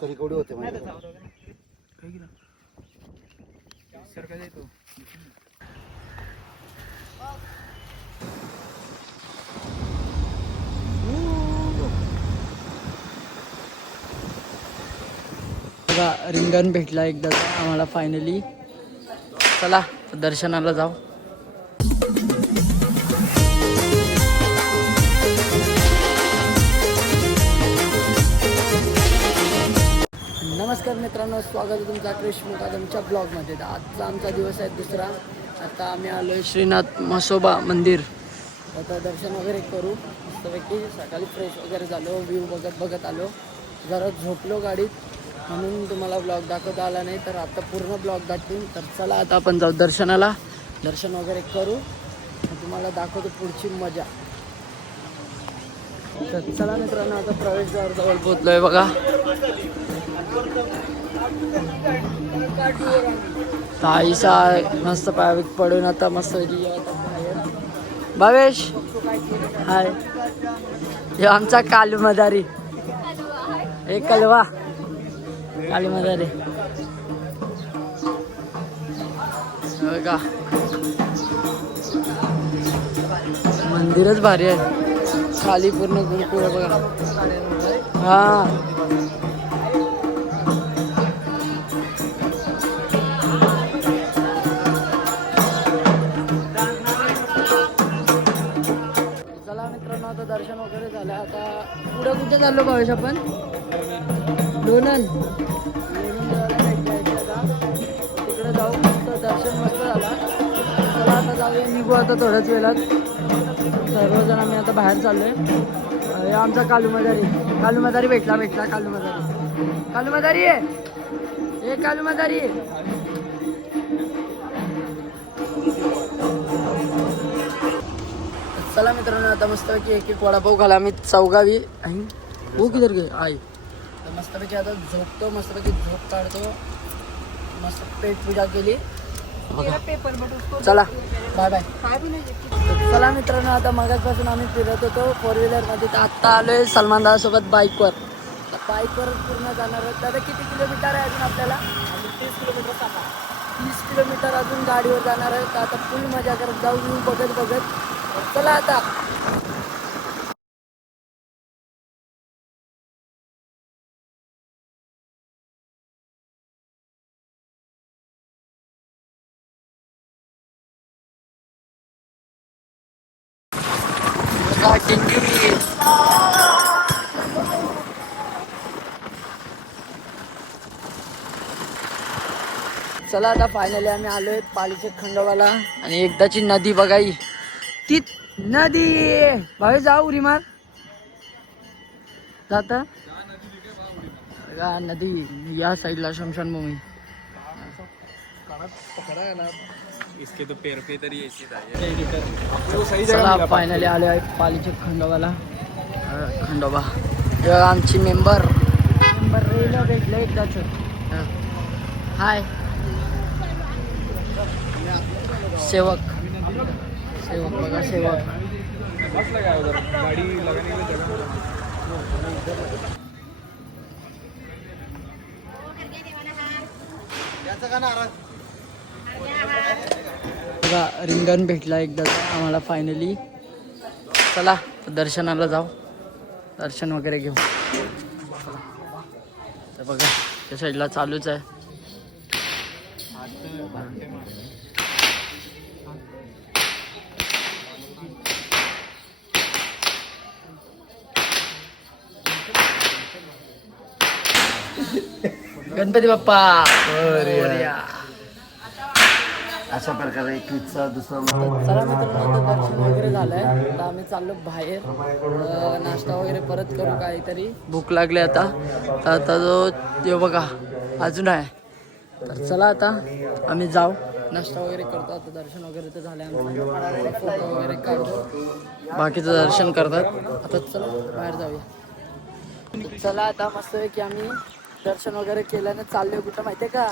कधी कवडी होते माहिती रिंगण भेटला एकदा आम्हाला फायनली. चला दर्शनाला जाऊ. नमस्कार मित्रांनो, स्वागत आहे तुमचा क्रिश मुकादमच्या ब्लॉगमध्ये. आजचा आमचा दिवस आहे दुसरा. आता आम्ही आलो आहे श्रीनाथ म्हसोबा मंदिर. आता दर्शन वगैरे करू मस्तपैकी. सकाळी फ्रेश वगैरे झालो, व्ह्यू बघत आलो. जरा झोपलो गाडीत म्हणून तुम्हाला ब्लॉग दाखवता आला नाही, तर आता पूर्ण ब्लॉग दाखवीन. तर चला आता आपण जाऊ दर्शनाला. दर्शन वगैरे करू, तुम्हाला दाखवतो पुढची मजा. तर चला मित्रांनो, आता प्रवेशद्वाराजवळ पोहोचलोय बघा. ताईसा मस्त पायावीत पडून आता मस्त बाहेर. भावेश हाय. हे आमचा कालू मदारी, एक कलवा काली मदारी बघा. मंदिरच भारी आहे, खाली पूर्ण गुरुकुळ बघा. हा चला मित्रांनो, आता दर्शन वगैरे झालं. आता पुढे कुठे चाललो भावेश आपण? लोणंद तिकडे जाऊ. मस्त दर्शन मस्त झाला. चला आता जाऊया, निघू आता थोड्याच वेळात. सर्वजण आम्ही आता बाहेर चाललोय. हे आमचा कालू मदारी भेटला. कालू मदारी आहे. हे कालू मदारी आहे. चला मित्रांनो, आता मस्तपैकी एक वडापाव खाला आम्ही चौगावी. हो किधर गे आई. तर मस्तपैकी आता झोपतो, मस्तपैकी झोप काढतो. मस्त पेट पूजा केली. चला बाय बाय. चला मित्रांनो, आता मगाचपासून आम्ही फिरत होतो फोर व्हीलरमध्ये. तर आत्ता आलोय सलमान दादासोबत बाईकवर. बाईकवर पूर्ण जाणार आहोत. दादा किती किलोमीटर आहे अजून आपल्याला? 30 किलोमीटर अजून गाडीवर जाणार आहे. तर आता फुल मजा करत जाऊ, व्ह्यू बघत. चला आता. चला आता फायनली आम्ही आलोय पालीचे खंडोबाला. आणि एकदाची नदी बघाई, ती नदी भावे जाऊ उरी मार जाता नदी. या साईडला शमशानभूमी. इसके तो पैर पे तरी ऐसी था. चला फायनली आले आहे पालीचे खंडोबाला. खंडोबा आमची मेंबर रेल भेटले एकदाच. हाय सेवक बघा. सेवक गाड़ी लगाने की जगह. बघा रिंगण भेटला एकदा आम्हाला फायनली. चला दर्शनाला जाऊ, दर्शन वगैरे घेऊ. तर बघा त्या साईडला चालूच आहे. गणपती बाप्पा अशा प्रकारे एकवीसचा दुसरा. चला मित्रांनो, आता दर्शन वगैरे झालंय. आता आम्ही चाललो बाहेर. नाश्ता वगैरे परत करू, काहीतरी भूक लागली आता. तर आता जो बघा अजून आहे. तर चला आता आम्ही जाऊ, नाश्ता वगैरे करतो. आता दर्शन वगैरे तर झालं आमचं. फोटो वगैरे काढतो, बाकीचं दर्शन करतात. आता चला बाहेर जाऊया. चला आता मस्तपैकी आम्ही दर्शन वगैरे केल्याने चाललोय कुठं माहितीये का?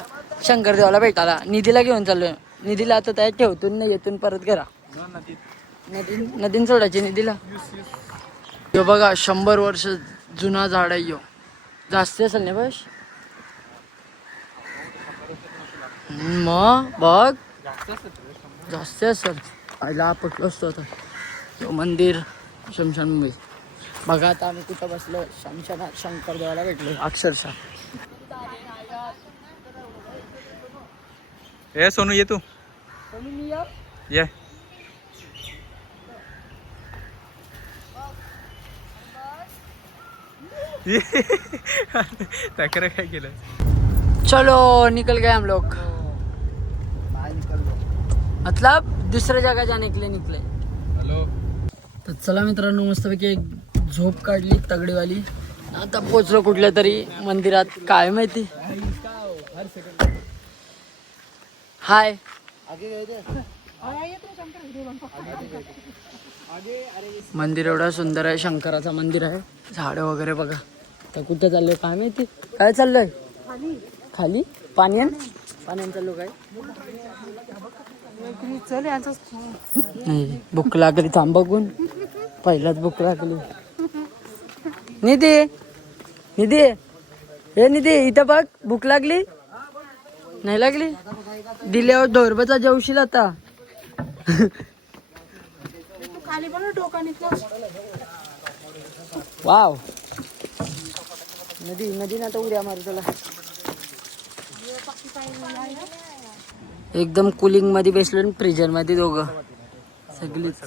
शंकरदेवाला भेटायला. निधीला घेऊन चाललोय. निधीला आता त्या ठेवतून नाही येतून परत घरा. नदीन सोडायची निधीला. यो बघा 100 वर्ष जुना झाड आहे. यो जास्त असेल ना बस. मग बघ जास्त असेल आईला पटलो असतो आता तो मंदिर शमशानभूमी. बघा आता आम्ही कुठं बसलो शमशानात शंकर देवाला भेटलो अक्षरशः. ए सोनू ये तू ये. तक्रार काय केलं. चलो निकल गए हम लोग मतलब दुसऱ्या जगह जाने के लिए निकले. हॅलो. तर चला मित्रांनो मस्तपैकी एक झोप काढली तगडीवाली. आता पोचलो कुठल्या तरी मंदिरात काय माहिती. हाय मंदिर एवढा सुंदर आहे शंकराचं मंदिर आहे. झाडं वगैरे बघा. तर कुठे चाललोय काय माहिती काय चाललंय खाली पाण्यान चाललो काय नाही. भूक लागली थांब बघून पहिलाच भूक लागली. निधी निधी हे निधी इथं बघ भूक लागली नाही लागली दिल्यावर दोरबचा जेवशील आता. वाव नदी ना तर उड्या मारू तुला. एकदम कूलिंग मध्ये बसलो फ्रीजर मध्ये दोघं सगळीच.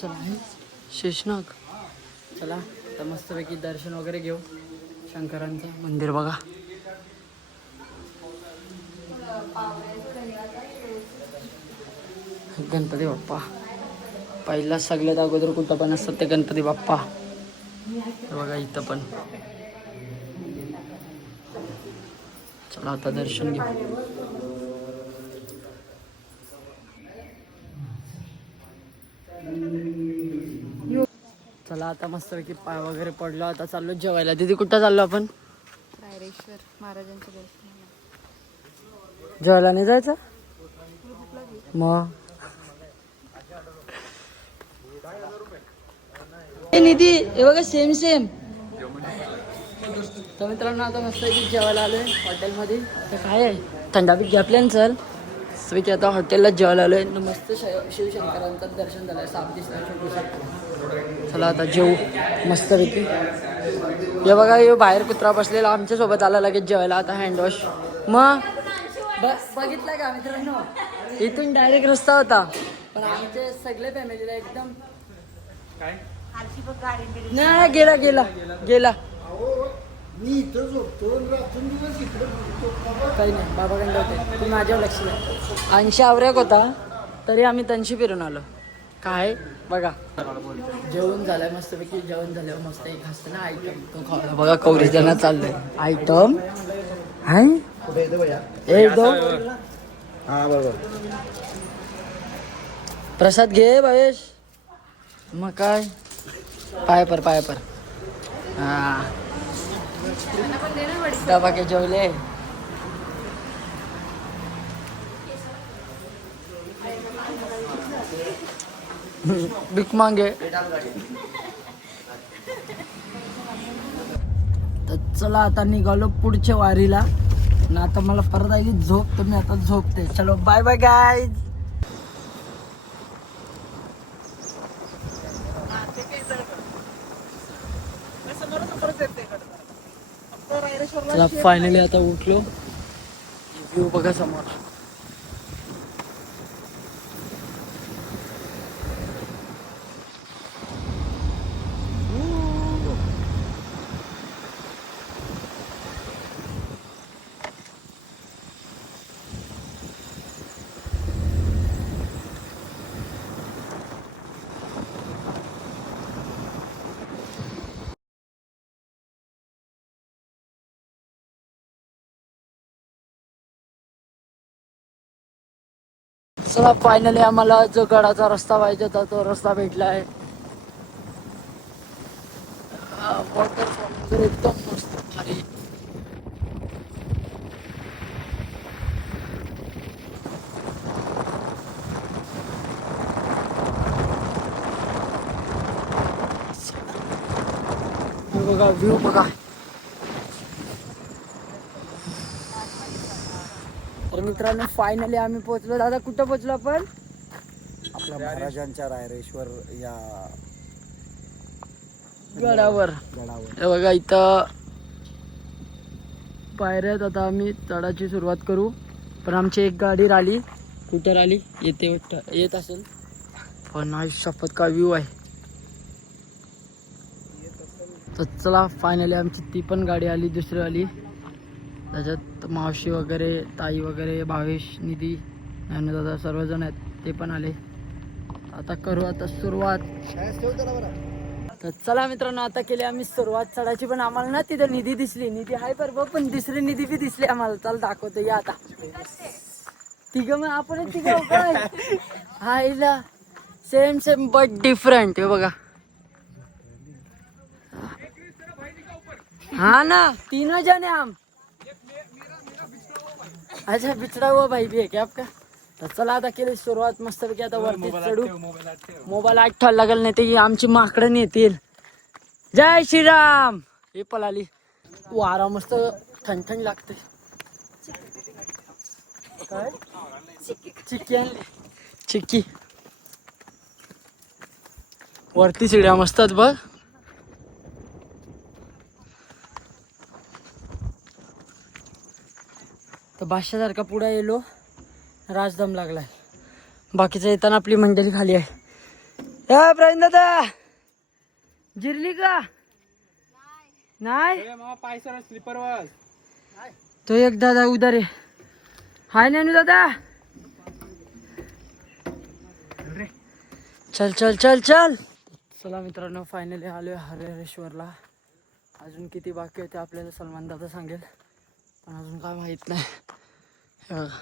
चला शेषनाग. चला तर मस्तपैकी दर्शन वगैरे घेऊ शंकरांचं मंदिर बघा. गणपती बाप्पा पहिला सगळ्यात अगोदर कुठं पण असतात ते गणपती बाप्पा. बघा इथं पण. चला आता दर्शन घेऊ. चला आता मस्तपैकी पाय वगैरे पडलो. आता चाललो जेवायला. दीदी कुठं चाललो आपण रायरेश्वर महाराजांच्या दर्शनाला. जेवायला नाही जायचं मग. निधी हे बघा सेम तर मित्रांनो आता मस्त जेवायला आलोय हॉटेलमध्ये. तर काय आहे थंडापीठ घेतल्यान चल मस्तपैकी आता हॉटेलला जेवायला आलोय. मस्त शिवशंकरांचं दर्शन झालंय. साप दिसतंय छोटूसा. चला आता जेवू मस्तपैकी. हे बघा हे बाहेर कुत्रा बसलेला आमच्यासोबत आला लगेच जेवायला. आता हँडवॉश मग बघितलं का मित्रांनो इथून डायरेक्ट रस्ता होता पण आमचे सगळे फॅमिलीला एकदम नाही गेला काही नाही. बाबाकडे होते तू माझ्यावर लक्ष द्या. 80 आवऱ्याक होता तरी आम्ही तनशी फिरून आलो. काय बघा जेवण झालंय मस्तपैकी. जेवण झाल्यावर मस्त एक असतं ना आयटम तो खावला बघा. कौरी त्यांना चाललंय आयटम हाय एकदम. हा बरोबर. प्रसाद घे भावेश. मग काय पाय पर हा डबा के जेवले. भीक मागे. तर चला आता निघालो पुढच्या वारीला. ना आता मला परत आली झोप तर मी आता झोपते. चलो बाय बाय गाईज. चला फायनली आता उठलो. व्ह्यू बघा समोर. चला फायनली आम्हाला जो गडाचा रस्ता पाहिजे होता तो रस्ता भेटला आहे. वॉटरफॉल वगैरे एकदम मस्त भारी. बघा व्ह्यू बघा. तर मित्रांनो फायनली आम्ही पोहोचलो. दादा कुठं पोहोचलो आपण? आपल्या महाराजांच्या रायरेश्वर या गडावर. हे बघा इथं पायऱ्या आहेत. आता आम्ही चढायची सुरुवात करू. पण आमची एक गाडी राहिली. कुठं राहिली? येत असेल. पण नाही शपथ का व्ह्यू आहे. तर चला फायनली आमची ती पण गाडी आली, दुसरी आली. त्याच्यात मावशी वगैरे, ताई वगैरे, भावेश, निधी, दादा सर्वजण आहेत, ते पण आले. आता करू आता सुरुवात. तर चला मित्रांनो, आता केली आम्ही सुरुवात चढायची. पण आम्हाला ना तिथं निधी दिसली. निधी आहे बरोबर, पण दुसरी निधी बी दिसली आम्हाला. चल दाखवतो या आता. तिघं मग आपण तिघं काय हायला सेम सेम बट डिफरंट. हे बघा. हाँ ना, तीनों जने हम. अच्छा बिछड़ा हुआ भाई भी है क्या आपका? तर चला आता केली सुरुवात मस्तपैकी. आता वरती चढू. मोबाईल आठ ठेवायला लागेल, नाही ते आमची माकडं येतील. जय श्रीराम. हे पळाली. वारा मस्त थंड लागते. काय चिक्की आणली? चिक्की. वरती चिड्या मस्त आहेत बघ. तर बादशासारखा पुढे येलो, राजदम लागलाय. बाकीचं येताना आपली मंडळी खाली आहे. प्रवीण दादा जिरली का? नाही पाय सर स्लीपर वर. तो एक दादा उधर आहे. हाय नानू दादा. चल चल चल चल. चला मित्रांनो फायनली आलोय हरिहरेश्वरला. अजून किती बाकी होते आपल्याला सलमान दादा सांगेल, पण अजून काय माहित नाही. हे बघा.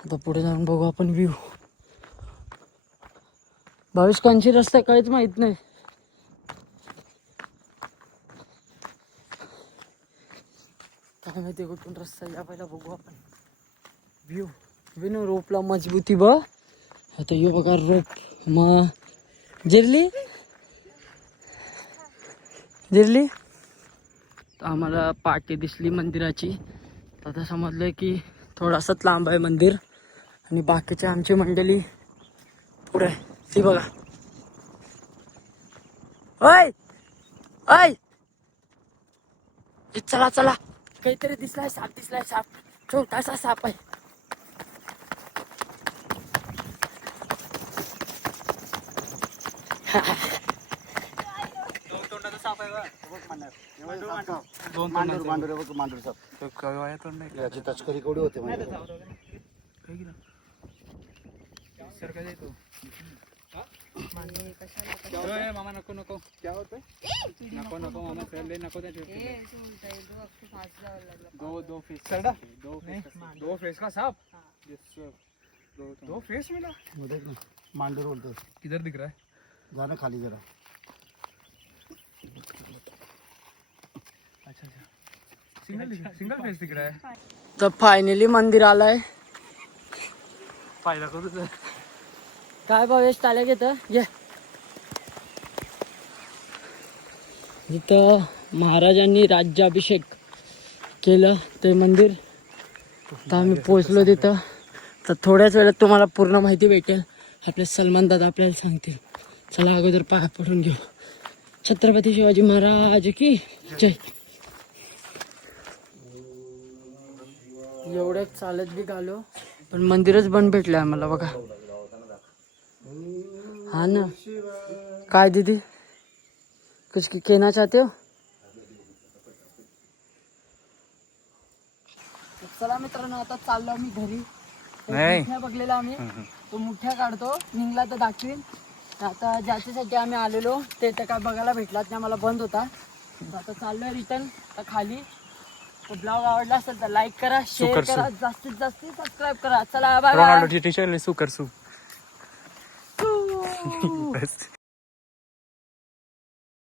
आता पुढे जाऊन बघू आपण व्ह्यू. भावेश कोणची रस्ता काहीच माहित नाही. काय माहिती कुठून रस्ता या पहिला बघू आपण. व्ह्यू विनो रोपला मजबूती बघ. आता यो बघा रोप. मग जिरली जिरली. तर आम्हाला पाटी दिसली मंदिराची. आता समजलं की थोडासाच लांब आहे मंदिर. आणि बाकीची आमची मंडळी पुढे ती बघा. ओय ओय चला चला. काहीतरी दिसलाय, साप दिसलाय. साप, छोटासा साप आहे. मांडूर साप. याची तस्करी केवढी होते माहिती आहे? मामा नको नको. क्या होतं? नको नको मामा सरले नको. दो फेस. सरडा दो फेस का सांप. दो फेस मिला. मांडूर बोलतो. किधर दिख रहा है? जाना खाली जरा. अच्छा अच्छा. सिंगल फेस दिख रहा है. तर फायनली मंदिर आलंय. फायदा करू. काय भावेश टाल्या घेत ये. जिथं महाराजांनी राज्याभिषेक केलं ते मंदिर. तर आम्ही पोहोचलो तिथं. तर थोड्याच वेळात तुम्हाला पूर्ण माहिती भेटेल. आपले सलमान दादा आपल्याला सांगतील. चला अगोदर पाया पडून घेऊ. छत्रपती शिवाजी महाराज की जय. एवढंच चालत बी आलो, पण मंदिरच बंद भेटलं आम्हाला बघा. हा ना. काय दीदी कुछ कहना चाहते हो? चला मित्रांनो आता चाललो आम्ही घरी. मुठ्या बघलेला आम्ही. तो मुठ्या काढतो, निघला तर दाखवीन. आता ज्याच्यासाठी आम्ही आलेलो ते तर काय बघायला भेटलाच नाही, मला बंद होता. आता चाललोय रिटर्न खाली. तो ब्लॉग आवडला असेल तर लाईक करा, शेअर करा, जास्तीत जास्त सबस्क्राईब करा. चला bye bye. Ronaldo T shirt सुकर सू. बस.